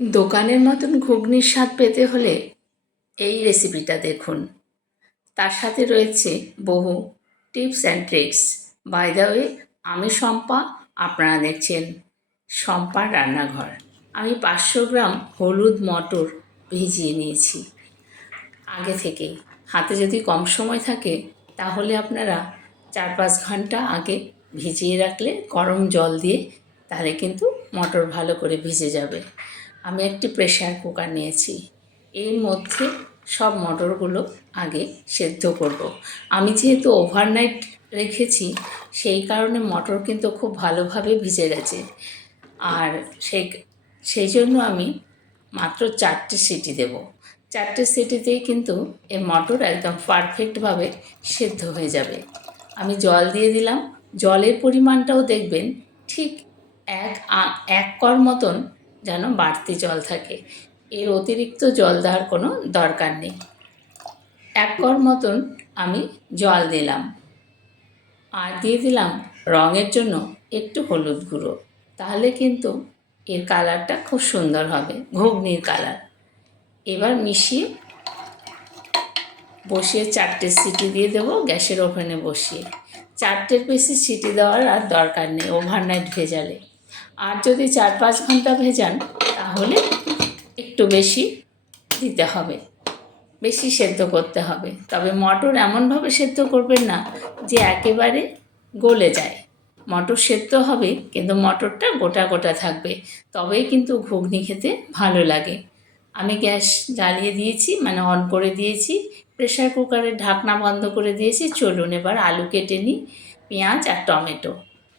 দোকানের মতন ঘুগনির স্বাদ পেতে হলে এই রেসিপিটা দেখুন। তার সাথে রয়েছে বহু tips and tricks by the way আমি শম্পা, আপনারা দেখছেন শম্পার রান্নাঘর। আমি পাঁচশো গ্রাম হলুদ মটর ভিজিয়ে নিয়েছি। আগে থেকেই। হাতে যদি কম সময় থাকে, তাহলে আপনারা চার পাঁচ ঘণ্টা আগে ভিজিয়ে রাখলে গরম জল দিয়ে তাহলে কিন্তু মটর ভালো করে ভিজে যাবে। আমি একটি প্রেশার কুকার নিয়েছি। এর মধ্যে সব মটরগুলো আগে সেদ্ধ করব। আমি যেহেতু ওভারনাইট রেখেছি, সেই কারণে মটর কিন্তু খুব ভালোভাবে ভিজে গেছে। আর সেই সেই জন্য আমি মাত্র চারটে সিটি দেব। চারটে সিটিতেই কিন্তু এই মটর একদম পারফেক্টভাবে সেদ্ধ হয়ে যাবে। আমি জল দিয়ে দিলাম। জলের পরিমাণটাও দেখবেন ঠিক এক এক কর মতন যেন বাড়তি জল থাকে। এর অতিরিক্ত জল দেওয়ার কোনো দরকার নেই। এক কর মতন আমি জল দিলাম। আর দিয়ে দিলাম রঙের জন্য একটু হলুদ গুঁড়ো। তাহলে কিন্তু এর কালারটা খুব সুন্দর হবে, ঘুগনির কালার। এবার মিশিয়ে বসিয়ে চারটে সিটি দিয়ে দেবো গ্যাসের ওভেনে বসিয়ে। চারটের বেশি সিটি দেওয়ার আর দরকার নেই, ওভারনাইট ভেজালে। আর যদি চার পাঁচ ঘণ্টা ভেজান, তাহলে একটু বেশি দিতে হবে। বেশি সেদ্ধ করতে হবে। তবে মটর এমনভাবে সেদ্ধ করবেন না যে একেবারে গলে যায়। মটর সেদ্ধ হবে, কিন্তু মটরটা গোটা গোটা থাকবে। তবেই কিন্তু ঘুগনি খেতে ভালো লাগে। আমি গ্যাস জ্বালিয়ে দিয়েছি মানে অন করে দিয়েছি প্রেশার কুকারের ঢাকনা বন্ধ করে দিয়েছি। চলুন এবার আলু কেটে নিই, পেঁয়াজ আর টমেটো।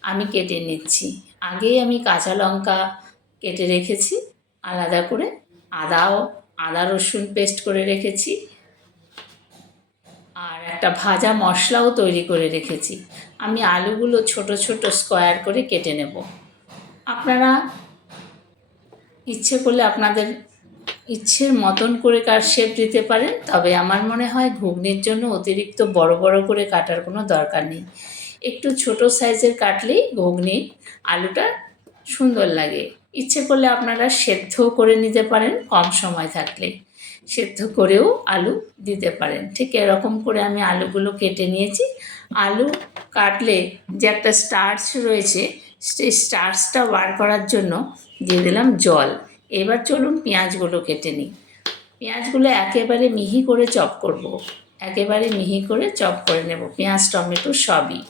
আমি কেটে নিচ্ছি। আগেই আমি কাঁচা লঙ্কা কেটে রেখেছি, আলাদা করে আদাও, আদা রসুন পেস্ট করে রেখেছি আর একটা ভাজা মশলাও তৈরি করে রেখেছি। আমি আলুগুলো ছোট ছোট স্কোয়ার করে কেটে নেব। আপনারা ইচ্ছে করলে আপনাদের ইচ্ছের মতন করে কার শেপ দিতে পারেন, তবে আমার মনে হয় ঘুগনির জন্য অতিরিক্ত বড় বড় করে কাটার কোনো দরকার নেই। একটু ছোট সাইজের কাটলেই ঘুগনি আলুটা সুন্দর লাগে। ইচ্ছে করলে আপনারা সেদ্ধ করে নিতে পারেন, কম সময় থাকলে। সেদ্ধ করেও আলু দিতে পারেন। ঠিক এরকম করে আমি আলুগুলো কেটে নিয়েছি। আলু কাটলে যে একটা স্টার্চ রয়েছে, সেই স্টার্চটা বার করার জন্য দিয়ে দিলাম জল। এবার চলুন পেঁয়াজগুলো কেটে নিই। পেঁয়াজগুলো একেবারে মিহি করে চপ করব। একেবারে মিহি করে চপ করে নেব। পেঁয়াজ, টমেটো সবই।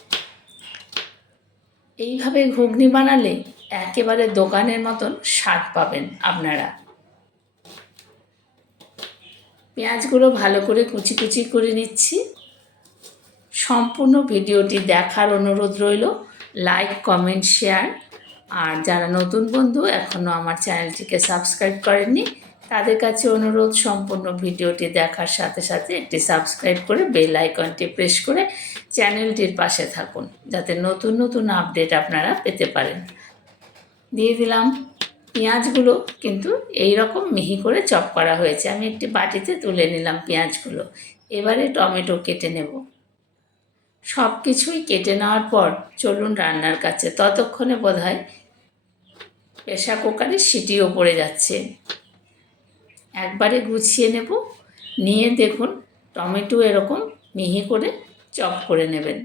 এইভাবে ঘুগনি বানালে একেবারে দোকানের মতন স্বাদ পাবেন আপনারা। পেঁয়াজগুলো ভালো করে কুচি কুচি করে নিচ্ছি। সম্পূর্ণ ভিডিওটি দেখার অনুরোধ রইল। Like, comment, share. আর যারা নতুন বন্ধু এখনও আমার চ্যানেলটিকে সাবস্ক্রাইব করেননি তাদের কাছে অনুরোধ, সম্পূর্ণ ভিডিওটি দেখার সাথে সাথে একটি সাবস্ক্রাইব করে বেল আইকনটি প্রেস করে চ্যানেলটির পাশে থাকুন, যাতে নতুন নতুন আপডেট আপনারা পেতে পারেন। দিয়ে দিলাম পেঁয়াজগুলো, কিন্তু এই রকম মিহি করে চপ করা হয়েছে। আমি একটি বাটিতে তুলে নিলাম পেঁয়াজগুলো। এবারে টমেটো কেটে নেব। সব কিছুই কেটে নেওয়ার পর চলুন রান্নার কাছে। ততক্ষণে বোধ হয় প্রেশার কুকারে সিটিও পড়ে যাচ্ছে। একবারে গুছিয়ে নেব। নিয়ে দেখুন, টমেটো এরকম মিহি করে চপ করে নেবেন।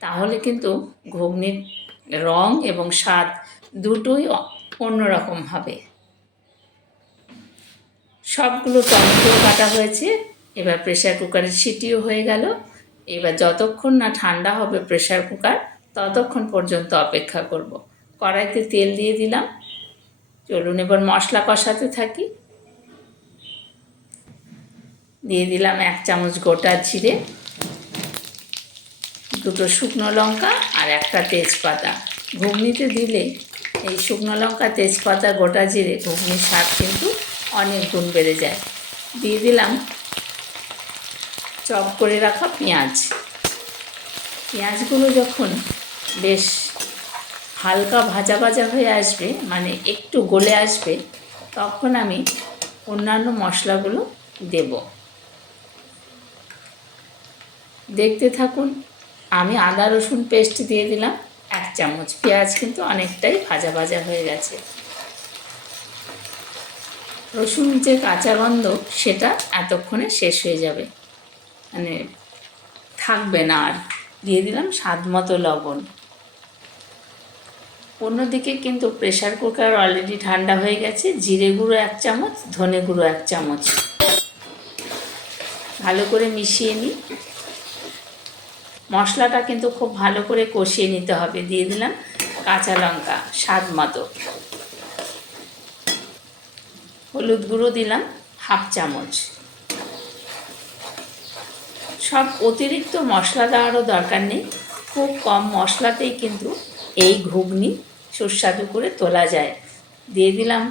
তাহলে কিন্তু ঘুগনির রং এবং স্বাদ দুটোই অন্যরকম হবে। সবগুলো টমেটো কাটা হয়েছে, এবার প্রেশার কুকারের সিটিও হয়ে গেল। এবার যতক্ষণ না ঠান্ডা হবে প্রেশার কুকার ততক্ষণ পর্যন্ত অপেক্ষা করব। কড়াইতে তেল দিয়ে দিলাম। চলুন এবার মশলা কষাতে থাকি। দিয়ে দিলাম এক চামচ গোটা জিরে, দুটো শুকনো লঙ্কা আর একটা তেজপাতা। ঘুগনিতে দিলে এই শুকনো লঙ্কা, তেজপাতা, গোটা জিরে ঘুগনির স্বাদ কিন্তু অনেক গুণ বেড়ে যায়। দিয়ে দিলাম চপ করে রাখা পেঁয়াজ। পেঁয়াজগুলো যখন বেশ হালকা ভাজা ভাজা হয়ে আসবে মানে একটু গলে আসবে, তখন আমি অন্যান্য মশলাগুলো দেব। দেখতে থাকুন। আমি আদা, রসুন পেস্ট দিয়ে দিলাম। এক চামচ পেঁয়াজ কিন্তু অনেকটাই ভাজা ভাজা হয়ে গেছে। রসুন যে কাঁচা গন্ধ, সেটা এতক্ষণে শেষ হয়ে যাবে। মানে থাকবে না আর। দিয়ে দিলাম স্বাদ মতো লবণ। অন্যদিকে কিন্তু প্রেশার কুকার অলরেডি ঠান্ডা হয়ে গেছে। জিরে গুঁড়ো এক চামচ, ধনে গুঁড়ো এক চামচ। ভালো করে মিশিয়ে নিই। মশলাটা কিন্তু খুব ভালো করে কষিয়ে নিতে হবে। দিয়ে দিলাম কাঁচা লঙ্কা, স্বাদ মতো। হলুদ গুঁড়ো দিলাম হাফ চামচ। সব অতিরিক্ত মশলা দেওয়ারও দরকার নেই। খুব কম মশলাতেই কিন্তু এই ঘুগনি সুস্বাদু করে তোলা যায়। দিয়ে দিলাম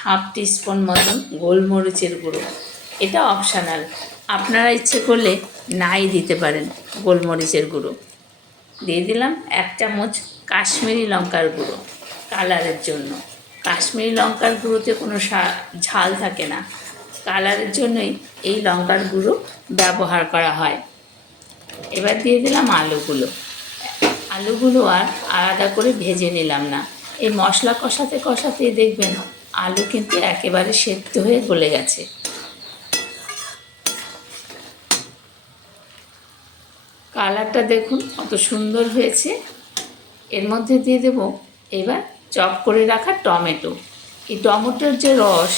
হাফ টিস্পুন মতন গোলমরিচের গুঁড়ো। এটা অপশানাল। আপনারা ইচ্ছে করলে নাই দিতে পারেন গোলমরিচের গুঁড়ো। দিয়ে দিলাম এক চামচ কাশ্মীরি লঙ্কার গুঁড়ো কালারের জন্য। কাশ্মীরি লঙ্কার গুঁড়োতে কোনো ঝাল থাকে না। কালারের জন্যই এই লঙ্কার গুঁড়ো ব্যবহার করা হয়। এবার দিয়ে দিলাম আলুগুলো। আলুগুলো আর আলাদা করে ভেজে নিলাম না। এই মশলা কষাতে কষাতে দেখবেন আলু কিন্তু একেবারে সেদ্ধ হয়ে গলে গেছে। কালারটা দেখুন, কত সুন্দর হয়েছে। এর মধ্যে দিয়ে দেব, এবার চপ করে রাখা টমেটো। এই টমেটোর যে রস,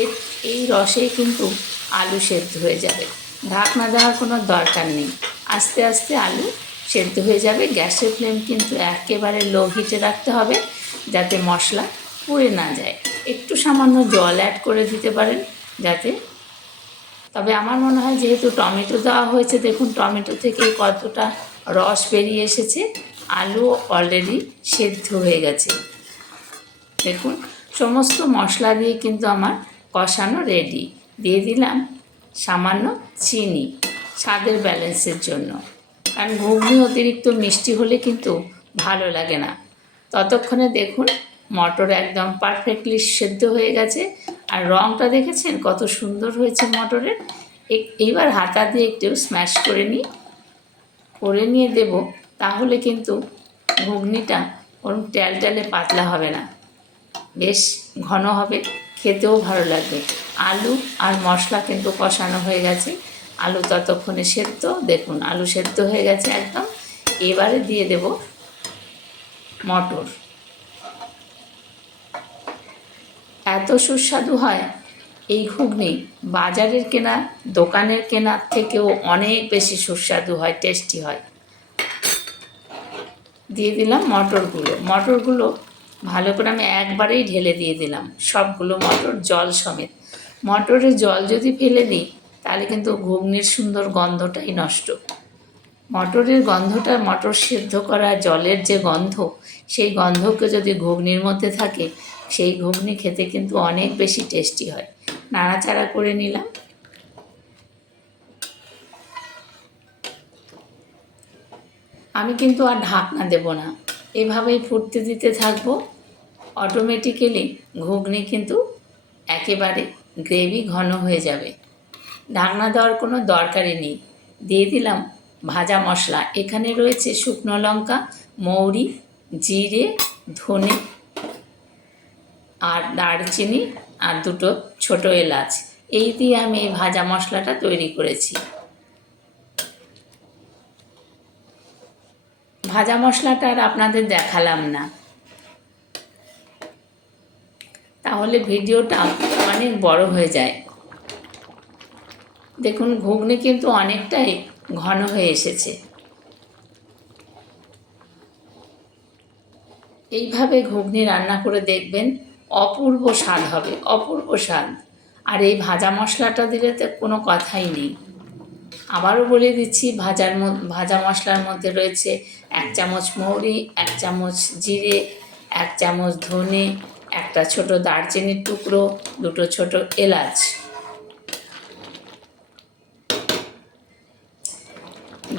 এর, এই রসেই কিন্তু আলু সেদ্ধ হয়ে যাবে। ঢাকনা দেওয়ার কোনো দরকার নেই। আস্তে আস্তে আলু সেদ্ধ হয়ে যাবে। গ্যাসের ফ্লেম কিন্তু একেবারে লো হিটে রাখতে হবে, যাতে মশলা পুড়ে না যায়। একটু সামান্য জল অ্যাড করে দিতে পারেন, যাতে তবে আমার মনে হয় যেহেতু টমেটো দেওয়া হয়েছে, দেখুন টমেটো থেকে কতটা রস বেরিয়ে এসেছে। আলু অলরেডি সেদ্ধ হয়ে গেছে। দেখুন, সমস্ত মশলা দিয়ে কিন্তু আমার কষানো রেডি দিয়ে দিলাম সামান্য চিনি স্বাদের ব্যালেন্সের জন্য। কারণ ঘুগনি অতিরিক্ত মিষ্টি হলে কিন্তু ভালো লাগে না। ততক্ষণে দেখুন মটর একদম পারফেক্টলি সেদ্ধ হয়ে গেছে। আর রঙটা দেখেছেন? কত সুন্দর হয়েছে মটরের। এইবার হাতা দিয়ে একটু স্ম্যাশ করে নিই। করে নিয়ে দেব, তাহলে কিন্তু ঘুগনিটা ওরম ট্যালট্যালে পাতলা হবে না। বেশ ঘন হবে, খেতেও ভালো লাগবে। আলু আর মশলা কিন্তু কষানো হয়ে গেছে। আলু ততক্ষণে সেদ্ধ, দেখুন আলু সেদ্ধ হয়ে গেছে একদম। এবারে দিয়ে দেব মটর। এত সুস্বাদু হয়। এই ঘুগনি বাজারের কেনা, দোকানের কেনার থেকেও অনেক বেশি সুস্বাদু হয় টেস্টি হয়। দিয়ে দিলাম মটরগুলো। মটরগুলো ভালো করে আমি একবারেই ঢেলে দিয়ে দিলাম। সবগুলো মটর জল সমেত। মটরের জল যদি ফেলে দিই, তাহলে কিন্তু ঘুগনির সুন্দর গন্ধটাই নষ্ট। মটরের গন্ধটা, মটর সিদ্ধ করা জলের যে গন্ধ, সেই গন্ধকে যদি ঘুগনির মধ্যে থাকে সেই ঘুগনি খেতে কিন্তু অনেক বেশি টেস্টি হয়। নাড়াচাড়া করে নিলাম। আমি কিন্তু আর ঢাকনা দেব না। এভাবেই ফুটতে দিতে থাকব। অটোমেটিক্যালি ঘুগনি কিন্তু একেবারে গ্রেভি ঘন হয়ে যাবে। ঢাকনা দেওয়ার কোনো দরকারই নেই। দিয়ে দিলাম ভাজা মশলা। এখানে রয়েছে শুকনো লঙ্কা, মৌরি, জিরে, ধনে আর দারচিনি আর দুটো ছোট এলাচ। এই দিয়ে আমি এই ভাজা মশলাটা তৈরি করেছি। ভাজা মশলাটা আর আপনাদের দেখালাম না। তাহলে ভিডিওটা অনেক বড় হয়ে যায়। দেখুন, ঘুগনি কিন্তু অনেকটাই ঘন হয়ে এসেছে। এইভাবে ঘুগনি রান্না করে দেখবেন অপূর্ব স্বাদ হবে, অপূর্ব স্বাদ। আর এই ভাজা মশলাটা দিলে তো কোনো কথাই নেই। আবারও বলে দিচ্ছি, ভাজার ভাজা মশলার মধ্যে রয়েছে এক চামচ মৌরি, এক চামচ জিরে, এক চামচ ধনে, একটা ছোট দারচিনির টুকরো, দুটো ছোট এলাচ।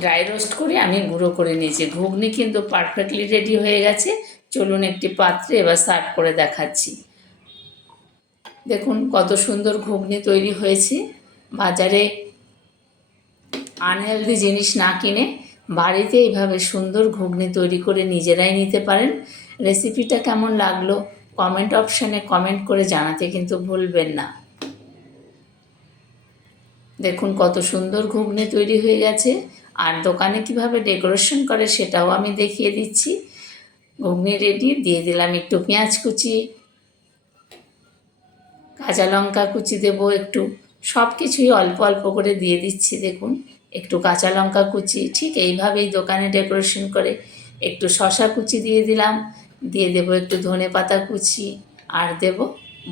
ড্রাই রোস্ট করে আমি গুঁড়ো করে নিয়েছি। ঘুগনি কিন্তু পারফেক্টলি রেডি হয়ে গেছে। চলুন একটি পাত্রে এবার সার্ভ করে দেখাচ্ছি। দেখুন কত সুন্দর ঘুগনি তৈরি হয়েছে। বাজারে আনহেলদি জিনিস না কিনে বাড়িতে এইভাবে সুন্দর ঘুগনি তৈরি করে নিজেরাই নিতে পারেন। রেসিপিটা কেমন লাগল কমেন্ট অপশানে কমেন্ট করে জানাতে কিন্তু ভুলবেন না। দেখুন কত সুন্দর ঘুগনি তৈরি হয়ে গেছে। আর দোকানে কীভাবে ডেকোরেশন করে সেটাও আমি দেখিয়ে দিচ্ছি। ঘুগনি রেডি দিয়ে দিলাম একটু পেঁয়াজ কুচি, কাঁচা লঙ্কা কুচি দেবো একটু সব কিছুই অল্প অল্প করে দিয়ে দিচ্ছি, দেখুন, একটু কাঁচা লঙ্কা কুচি, ঠিক এইভাবেই দোকানে ডেকোরেশন করে একটু শশা কুচি দিয়ে দিলাম, দিয়ে দেবো একটু ধনে পাতা কুচি, আর দেব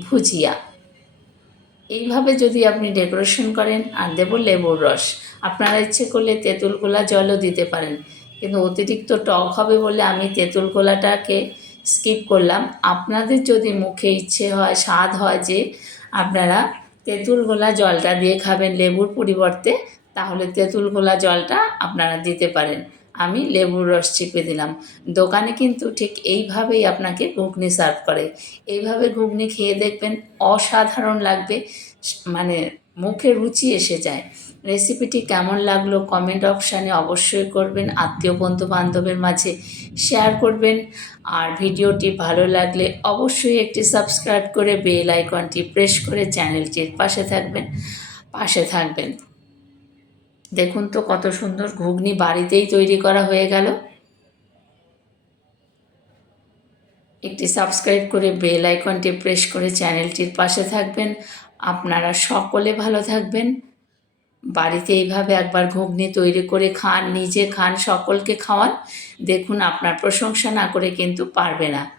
ভুজিয়া। এইভাবে যদি আপনি ডেকোরেশন করেন, আর দেবো লেবুর রস, আপনারা ইচ্ছে করলে তেঁতুল গোলা জলও দিতে পারেন। কিন্তু অতিরিক্ত টক হবে বলে আমি তেঁতুল গোলাটাকে স্কিপ করলাম। আপনাদের যদি মুখে ইচ্ছে হয়, স্বাদ হয় যে আপনারা তেঁতুল গোলা জলটা দিয়ে খাবেন লেবুর পরিবর্তে, তাহলে তেঁতুল গোলা জলটা আপনারা দিতে পারেন। আমি লেবুর রস চিপে দিলাম। দোকানে কিন্তু ঠিক এইভাবেই আপনাকে ঘুগনি সার্ভ করে। এইভাবে ঘুগনি খেয়ে দেখবেন অসাধারণ লাগবে মানে মুখে রুচি এসে যায়। রেসিপিটি কেমন লাগল কমেন্ট অপশানে অবশ্যই করবেন, আত্মীয় বন্ধু বান্ধবের মাঝে শেয়ার করবেন। আর ভিডিওটি ভালো লাগলে অবশ্যই একটি সাবস্ক্রাইব করে বেল আইকনটি প্রেস করে চ্যানেলটির পাশে থাকবেন পাশে থাকবেন। দেখুন তো কত সুন্দর ঘুগনি বাড়িতেই তৈরি করা হয়ে গেল। একটি সাবস্ক্রাইব করে বেল আইকনটি প্রেস করে চ্যানেলটির পাশে থাকবেন। আপনারা সকলে ভালো থাকবেন। বাড়িতে এইভাবে একবার ঘুগনি তৈরি করে খান, নিজে খান, সকলকে খাওয়ান, দেখুন আপনার প্রশংসা না করে কিন্তু পারবে না।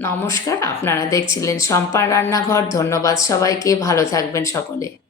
নমস্কার, আপনারা দেখছিলেন সম্পার রান্নাঘর। ধন্যবাদ সবাইকে, ভালো থাকবেন সকলে।